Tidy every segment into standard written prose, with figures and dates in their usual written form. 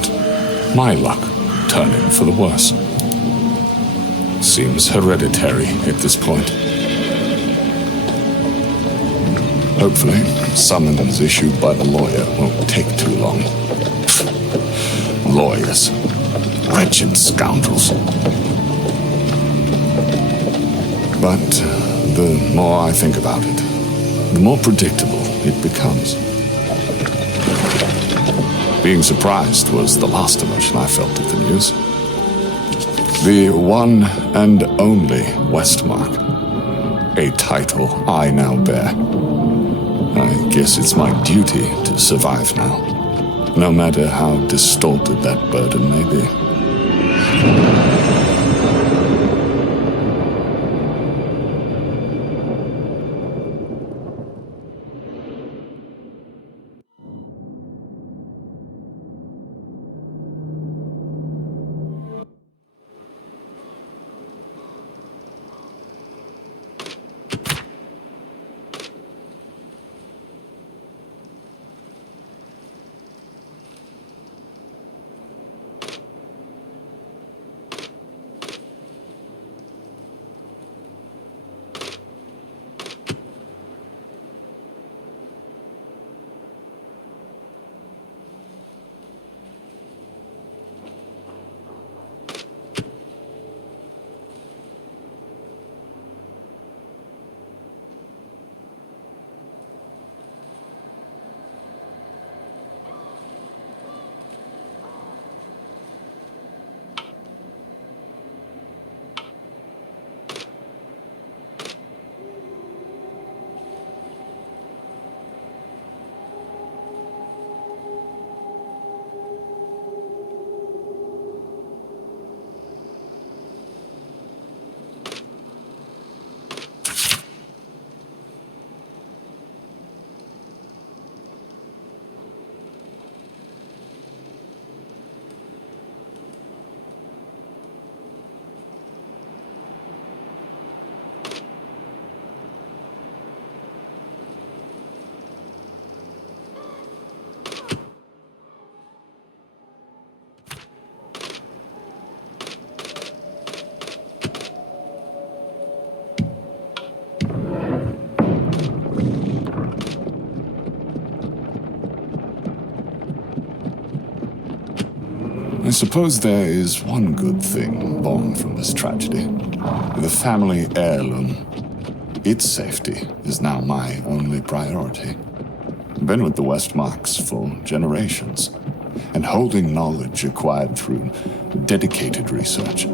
thought. My luck turning for the worse. Seems hereditary at this point. Hopefully, summons issued by the lawyer won't take too long. Lawyers. Wretched scoundrels. But the more I think about it, the more predictable it becomes. Being surprised was the last emotion I felt at the news. The one and only Westmark. A title I now bear. I guess it's my duty to survive now, no matter how distorted that burden may be. I suppose there is one good thing born from this tragedy. The family heirloom. Its safety is now my only priority. Been with the Westmarks for generations, and holding knowledge acquired through dedicated research.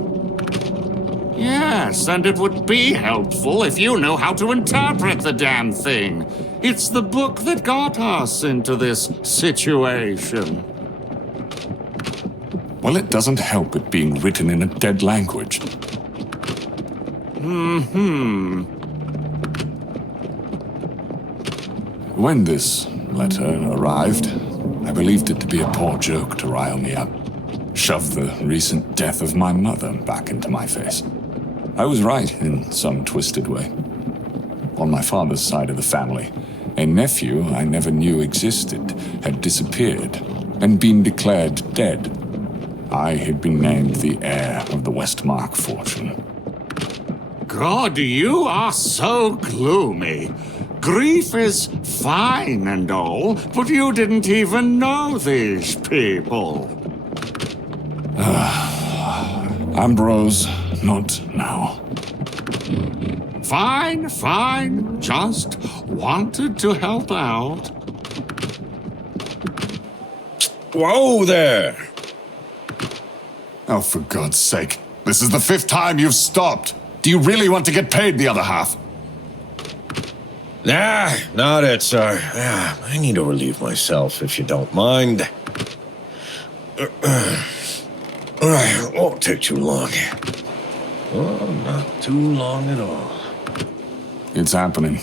Yes, and it would be helpful if you know how to interpret the damn thing. It's the book that got us into this situation. Well, it doesn't help it being written in a dead language. When this letter arrived, I believed it to be a poor joke to rile me up. Shove the recent death of my mother back into my face. I was right in some twisted way. On my father's side of the family, a nephew I never knew existed had disappeared and been declared dead. I had been named the heir of the Westmark fortune. God, you are so gloomy. Grief is fine and all, but you didn't even know these people. Ambrose, not now. Fine. Just wanted to help out. Whoa there! Oh, for God's sake. This is the 5th time you've stopped. Do you really want to get paid the other half? Nah, not it, sir. I need to relieve myself, if you don't mind. Won't take too long. Oh, not too long at all. It's happening.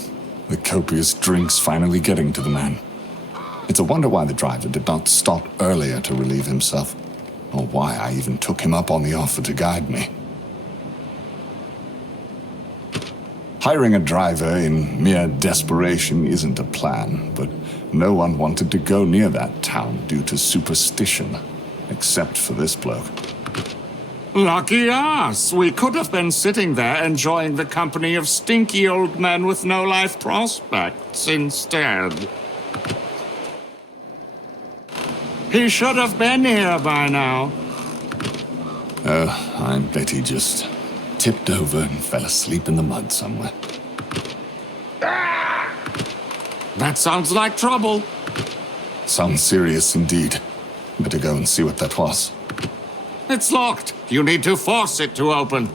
The copious drink's finally getting to the man. It's a wonder why the driver did not stop earlier to relieve himself, or why I even took him up on the offer to guide me. Hiring a driver in mere desperation isn't a plan, but no one wanted to go near that town due to superstition. except for this bloke. Lucky us! We could have been sitting there enjoying the company of stinky old men with no life prospects instead. He should have been here by now. I bet he just tipped over and fell asleep in the mud somewhere. That sounds like trouble. Sounds serious indeed. Better go and see what that was. It's locked. You need to force it to open.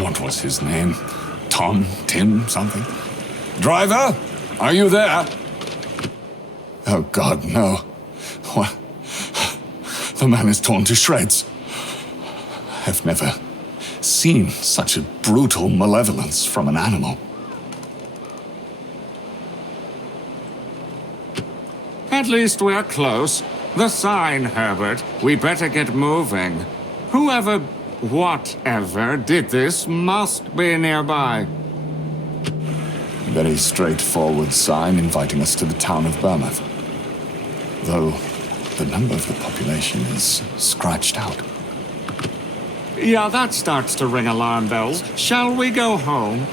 What was his name? Tom? Tim? Something? Driver? Are you there? Oh, God, no. What? The man is torn to shreds. I've never seen such a brutal malevolence from an animal. At least we're close. The sign, Herbert. We better get moving. Whoever, whatever, did this must be nearby. Very straightforward sign inviting us to the town of Bournemouth. Though the number of the population is scratched out. Yeah, that starts to ring alarm bells. Shall we go home?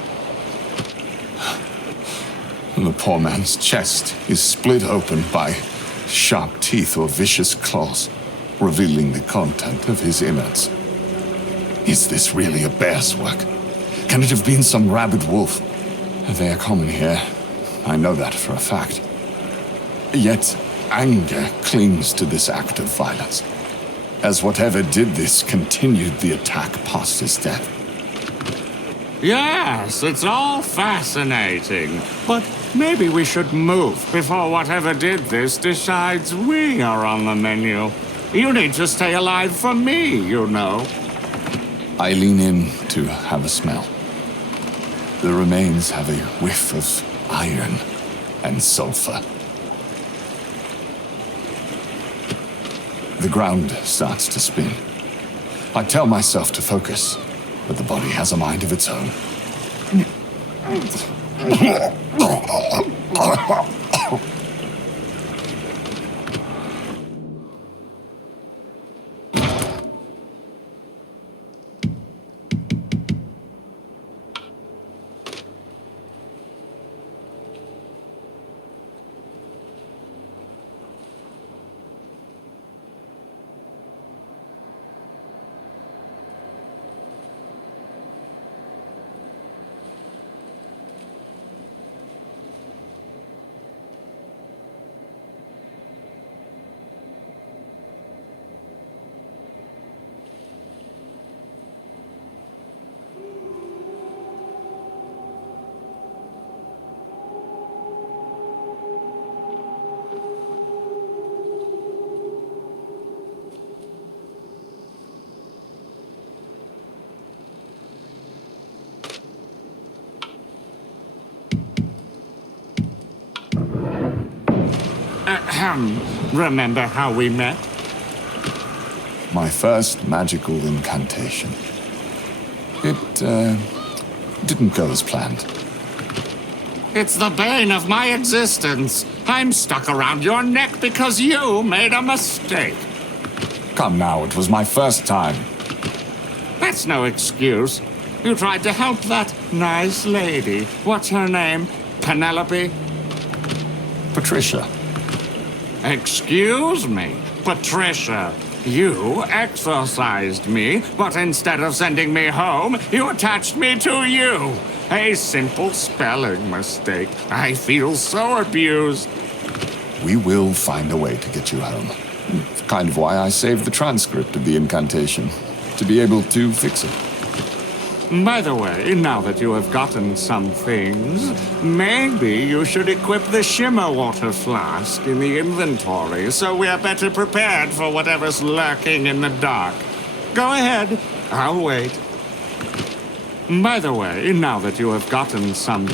The poor man's chest is split open by sharp teeth or vicious claws, revealing the content of his innards. Is this really a bear's work? Can it have been some rabid wolf? They are common here. I know that for a fact. Yet, anger clings to this act of violence, as whatever did this continued the attack past his death. Yes, it's all fascinating. But maybe we should move before whatever did this decides we are on the menu. You need to stay alive for me, you know. I lean in to have a smell. The remains have a whiff of iron and sulfur. The ground starts to spin. I tell myself to focus, but the body has a mind of its own. Remember how we met? My first magical incantation. It didn't go as planned. It's the bane of my existence. I'm stuck around your neck because you made a mistake. Come now, it was my first time. That's no excuse. You tried to help that nice lady. What's her name? Penelope? Patricia. Excuse me, Patricia. You exorcised me, but instead of sending me home, you attached me to you. A simple spelling mistake. I feel so abused. We will find a way to get you home. It's kind of why I saved the transcript of the incantation, to be able to fix it. By the way, now that you have gotten some things, maybe you should equip the shimmer water flask in the inventory so we are better prepared for whatever's lurking in the dark. Go ahead. I'll wait. By the way, now that you have gotten some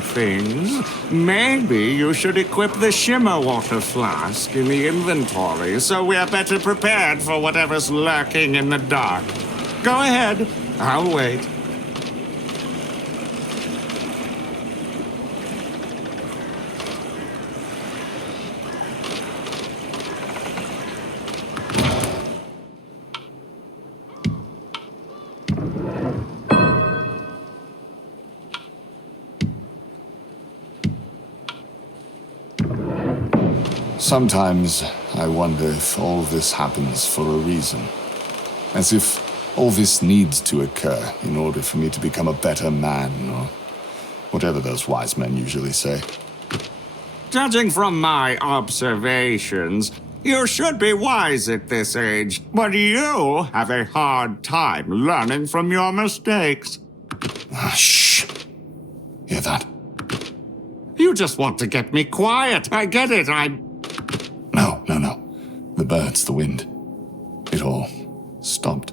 things, maybe you should equip the shimmer water flask in the inventory so we are better prepared for whatever's lurking in the dark. Go ahead. I'll wait. Sometimes I wonder if all this happens for a reason. As if all this needs to occur in order for me to become a better man, or whatever those wise men usually say. Judging from my observations, You should be wise at this age, but you have a hard time learning from your mistakes. Shh. Hear that? You just want to get me quiet. I get it. No. The birds, the wind. It all stopped.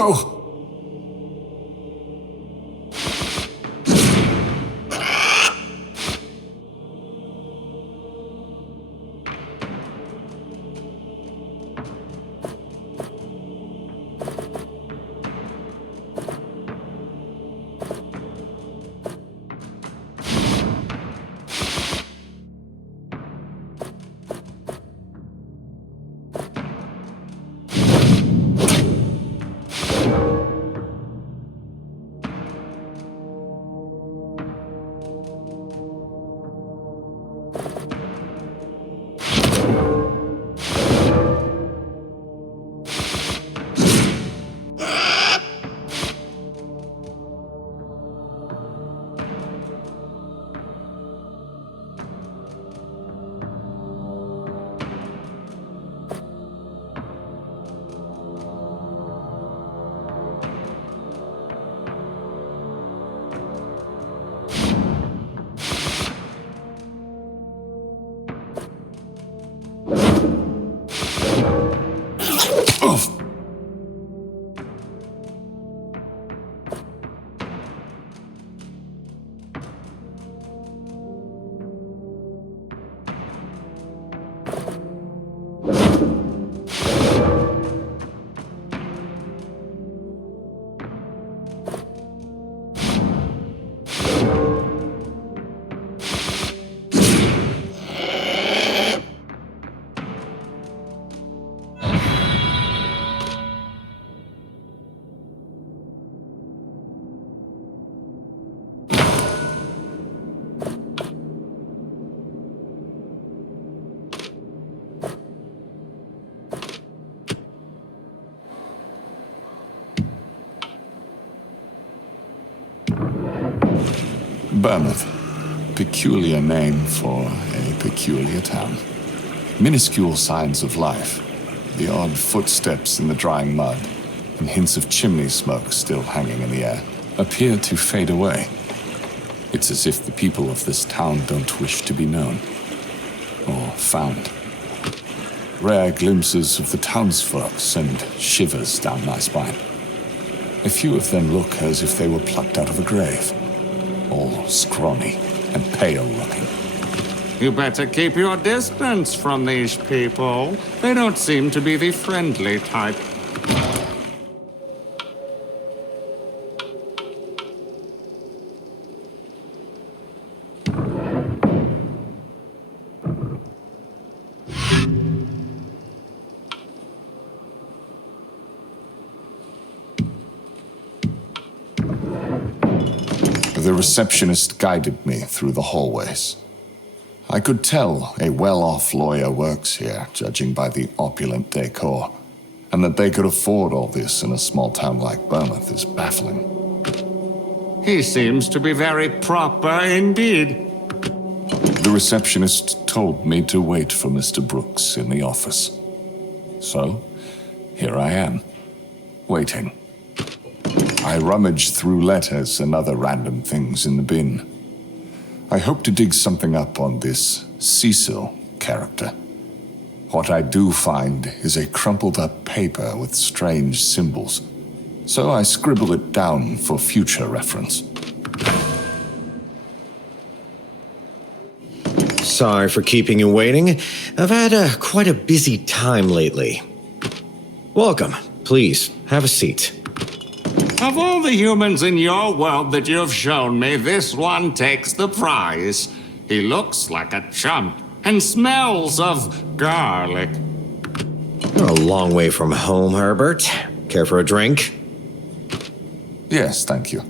Oh! Bournemouth. Peculiar name for a peculiar town. Minuscule signs of life. The odd footsteps in the drying mud, and hints of chimney smoke still hanging in the air, appear to fade away. It's as if the people of this town don't wish to be known. Or found. Rare glimpses of the townsfolk send shivers down my spine. A few of them look as if they were plucked out of a grave. all scrawny and pale looking. You better keep your distance from these people. They don't seem to be the friendly type. The receptionist guided me through the hallways. I could tell a well-off lawyer works here, judging by the opulent decor. And that they could afford all this in a small town like Bournemouth is baffling. He seems to be very proper indeed. The receptionist told me to wait for Mr. Brooks in the office. So, here I am, waiting. I rummaged through letters and other random things in the bin. I hope to dig something up on this Cecil character. What I do find is a crumpled up paper with strange symbols, so I scribble it down for future reference. Sorry for keeping you waiting. I've had quite a busy time lately. Welcome. Please, have a seat. Of all the humans in your world that you've shown me, this one takes the prize. He looks like a chump and smells of garlic. You're a long way from home, Herbert. Care for a drink? Yes, thank you.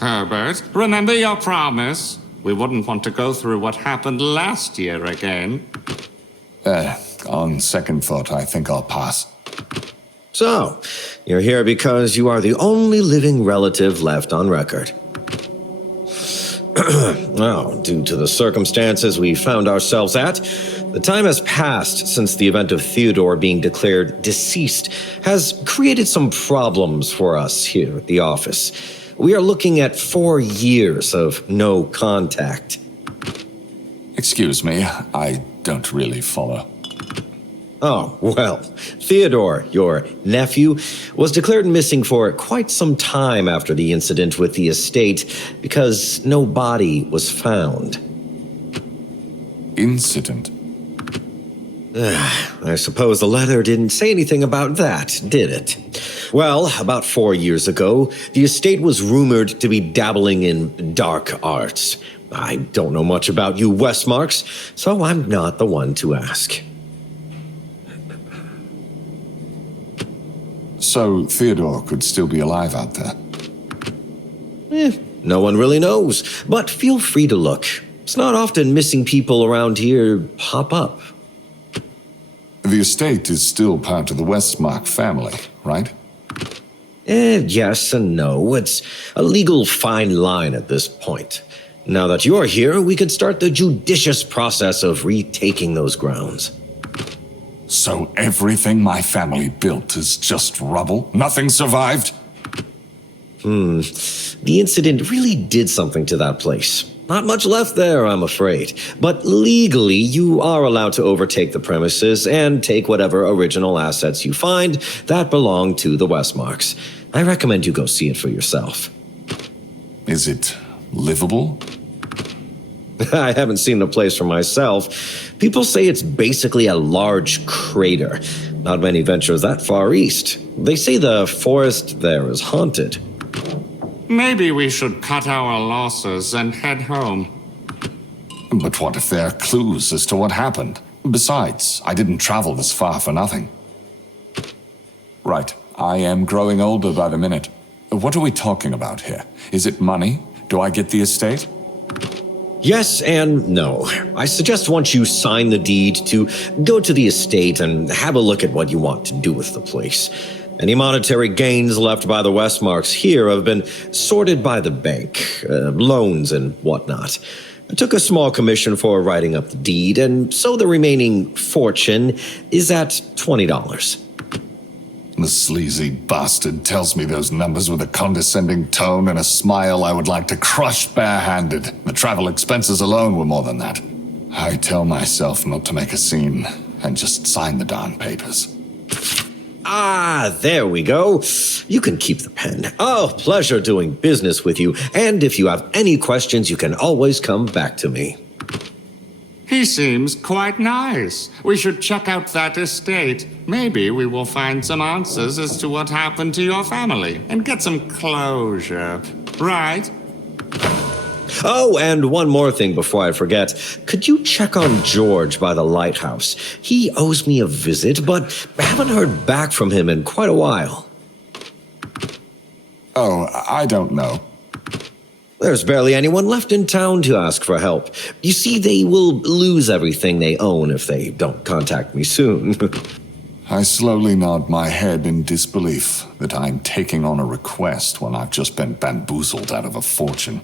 Herbert, remember your promise? We wouldn't want to go through what happened last year again. On second thought, I think I'll pass. So, you're here because you are the only living relative left on record. Well, due to the circumstances we found ourselves at, the time has passed since the event of Theodore being declared deceased has created some problems for us here at the office. We are looking at 4 years of no contact. Excuse me, I don't really follow. Oh, well, Theodore, your nephew, was declared missing for quite some time after the incident with the estate because no body was found. Incident? I suppose the letter didn't say anything about that, did it? Well, about 4 years ago, the estate was rumored to be dabbling in dark arts. I don't know much about you Westmarks, so I'm not the one to ask. So Theodore could still be alive out there? No one really knows, but feel free to look. It's not often missing people around here pop up. The estate is still part of the Westmark family, right? Yes and no. It's a legal fine line at this point. Now that you're here, we could start the judicious process of retaking those grounds. So everything my family built is just rubble? Nothing survived? The incident really did something to that place. Not much left there, I'm afraid. But legally, you are allowed to overtake the premises and take whatever original assets you find that belong to the Westmarks. I recommend you go see it for yourself. Is it livable? I haven't seen the place for myself. People say it's basically a large crater. Not many ventures that far east. They say the forest there is haunted. Maybe we should cut our losses and head home. But what if there are clues as to what happened? Besides, I didn't travel this far for nothing. Right, I am growing older by the minute. What are we talking about here? Is it money? Do I get the estate? Yes and no. I suggest once you sign the deed to go to the estate and have a look at what you want to do with the place. Any monetary gains left by the Westmarks here have been sorted by the bank, loans and whatnot. I took a small commission for writing up the deed, and so the remaining fortune is at $20. The sleazy bastard tells me those numbers with a condescending tone and a smile I would like to crush barehanded. The travel expenses alone were more than that. I tell myself not to make a scene and just sign the darn papers. Ah, there we go. You can keep the pen. Oh, pleasure doing business with you. And if you have any questions, you can always come back to me. He seems quite nice. We should check out that estate. Maybe we will find some answers as to what happened to your family and get some closure. Right? Oh, and one more thing before I forget. Could you check on George by the lighthouse? He owes me a visit, but I haven't heard back from him in quite a while. Oh, I don't know. There's barely anyone left in town to ask for help. You see, they will lose everything they own if they don't contact me soon. I slowly nod my head in disbelief that I'm taking on a request when I've just been bamboozled out of a fortune.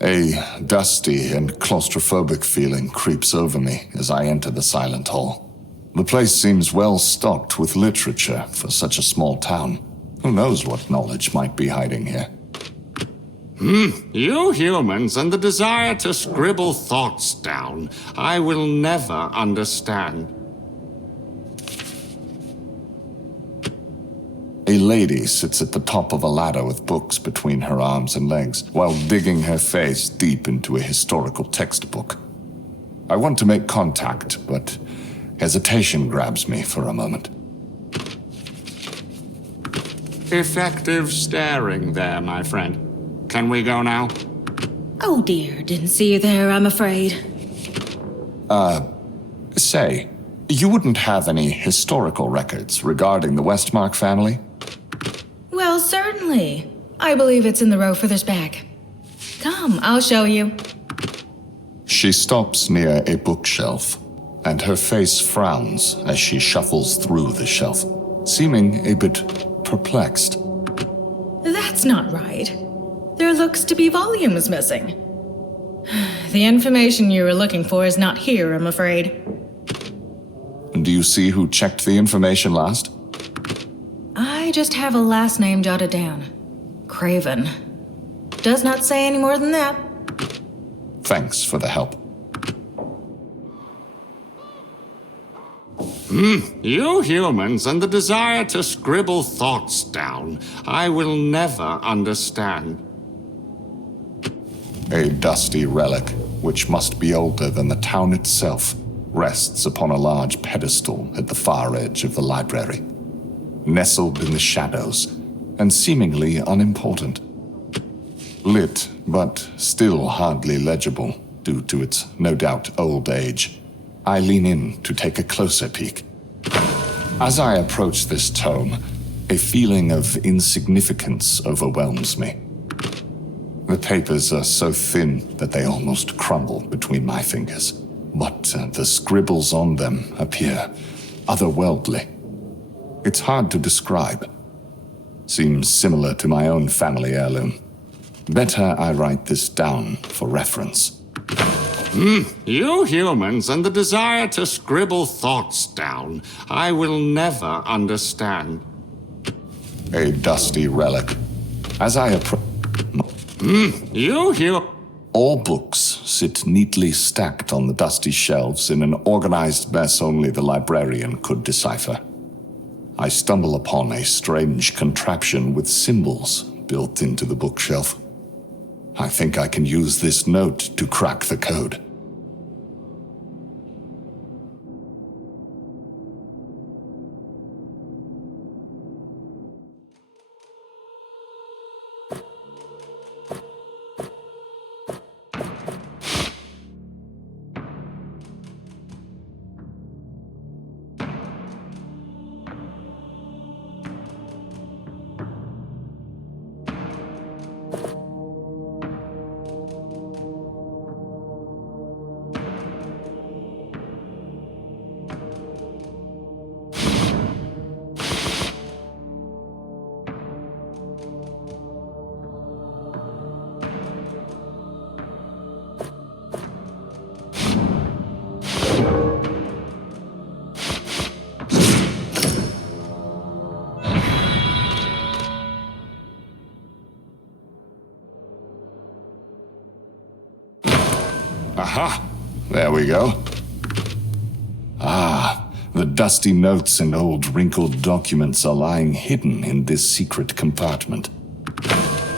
A dusty and claustrophobic feeling creeps over me as I enter the silent hall. The place seems well stocked with literature for such a small town. Who knows what knowledge might be hiding here? You humans and the desire to scribble thoughts down, I will never understand. A lady sits at the top of a ladder with books between her arms and legs, while digging her face deep into a historical textbook. I want to make contact, but hesitation grabs me for a moment. Effective staring there, my friend. Can we go now? Oh dear, didn't see you there, I'm afraid. Say, you wouldn't have any historical records regarding the Westmark family? Well, certainly. I believe it's in the row furthest back. Come, I'll show you. She stops near a bookshelf, and her face frowns as she shuffles through the shelf, seeming a bit perplexed. That's not right. There looks to be volumes missing. The information you were looking for is not here, I'm afraid. Do you see who checked the information last? I just have a last name jotted down. Craven. Does not say any more than that. Thanks for the help. You humans and the desire to scribble thoughts down, I will never understand. A dusty relic, which must be older than the town itself, rests upon a large pedestal at the far edge of the library, nestled in the shadows and seemingly unimportant. Lit, but still hardly legible due to its no doubt old age, I lean in to take a closer peek. As I approach this tome, a feeling of insignificance overwhelms me. The papers are so thin that they almost crumble between my fingers, but the scribbles on them appear otherworldly. It's hard to describe. Seems similar to my own family heirloom. Better I write this down for reference. You humans and the desire to scribble thoughts down, I will never understand. A dusty relic. As I approach... All books sit neatly stacked on the dusty shelves in an organized mess only the librarian could decipher. I stumble upon a strange contraption with symbols built into the bookshelf. I think I can use this note to crack the code. Aha! There we go. Ah, the dusty notes and old wrinkled documents are lying hidden in this secret compartment.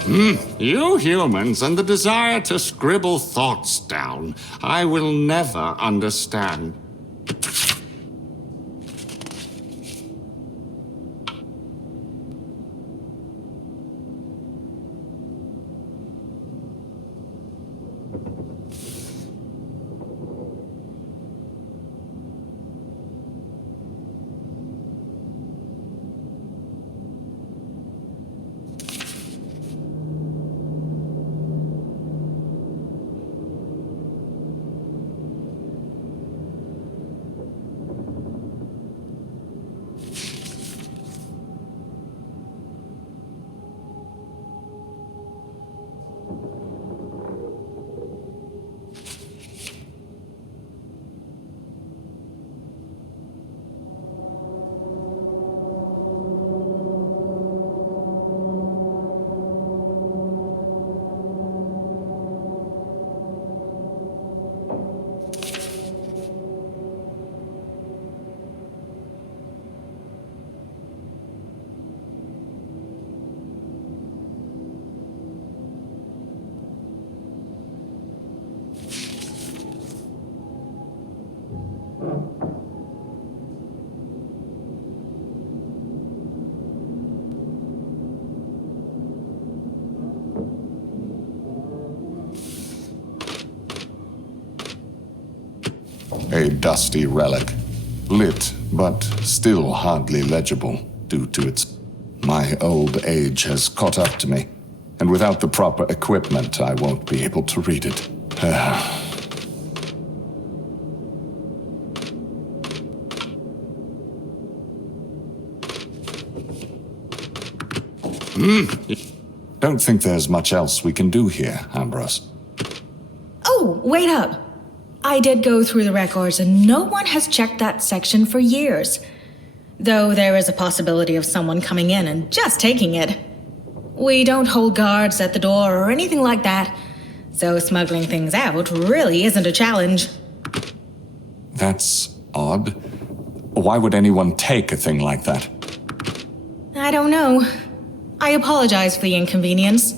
You humans and the desire to scribble thoughts down, I will never understand. A dusty relic. Lit, but still hardly legible due to its... My old age has caught up to me, and without the proper equipment, I won't be able to read it. Don't think there's much else we can do here, Ambrose. Oh, wait up. I did go through the records, and no one has checked that section for years. Though there is a possibility of someone coming in and just taking it. We don't hold guards at the door or anything like that, so smuggling things out really isn't a challenge. That's odd. Why would anyone take a thing like that? I don't know. I apologize for the inconvenience.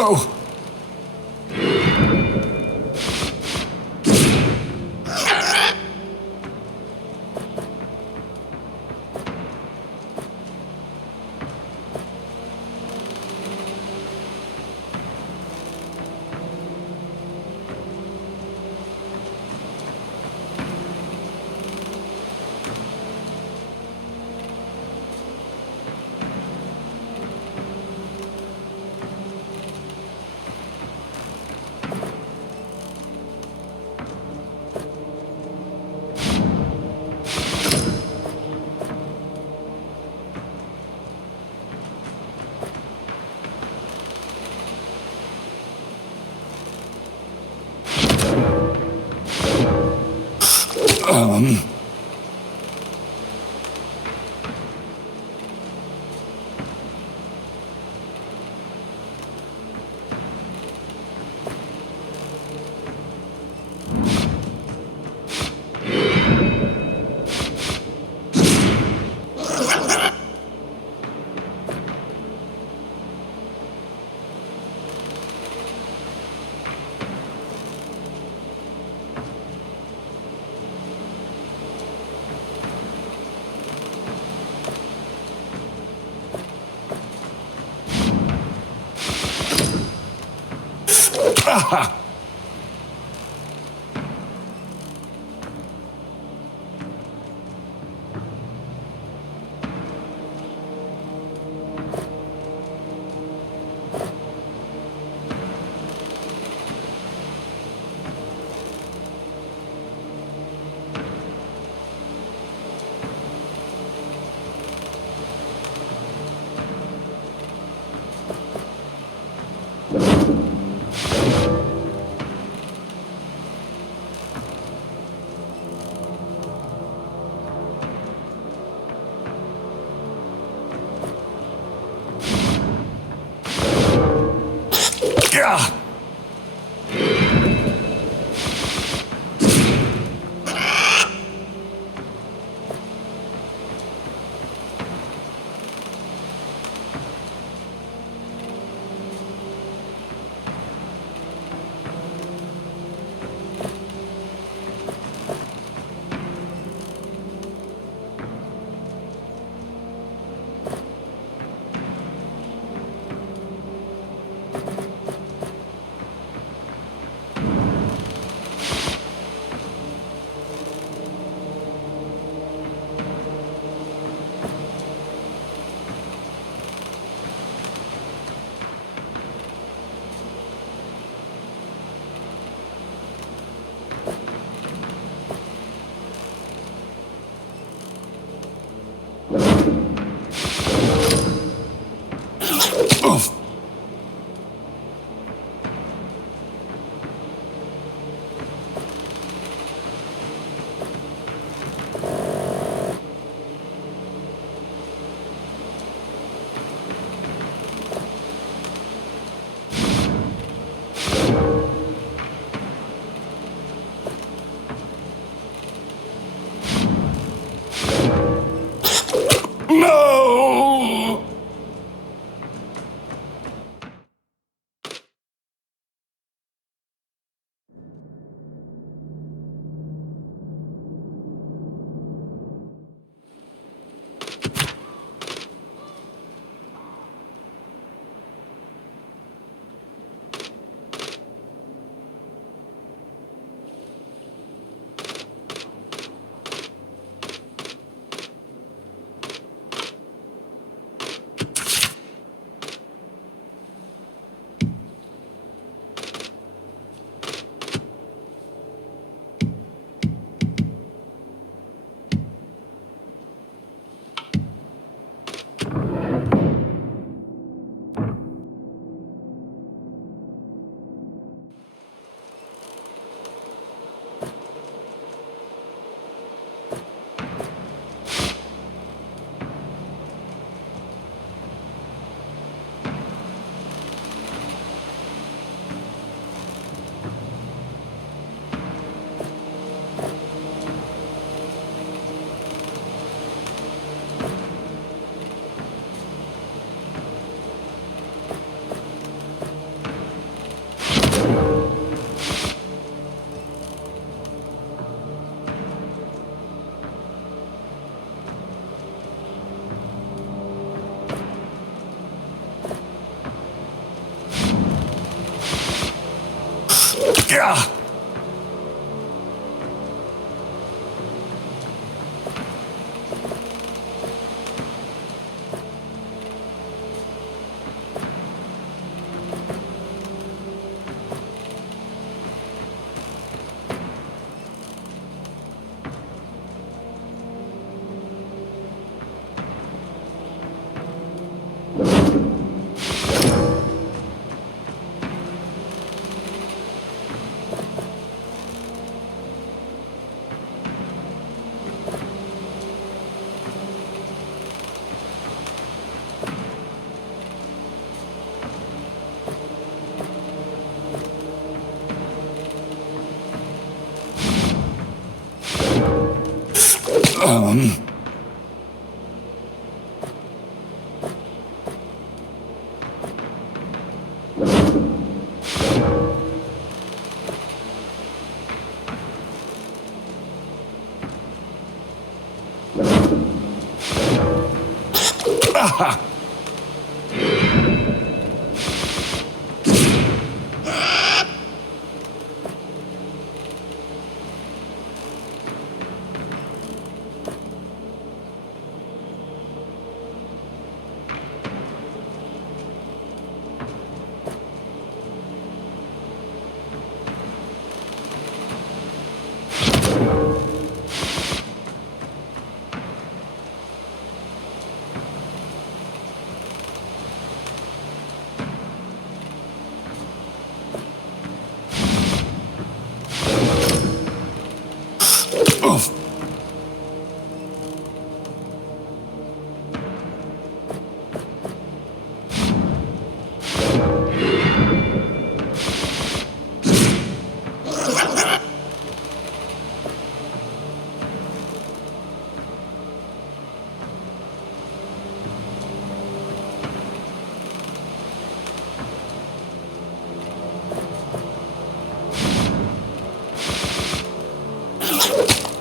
Oh!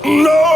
No!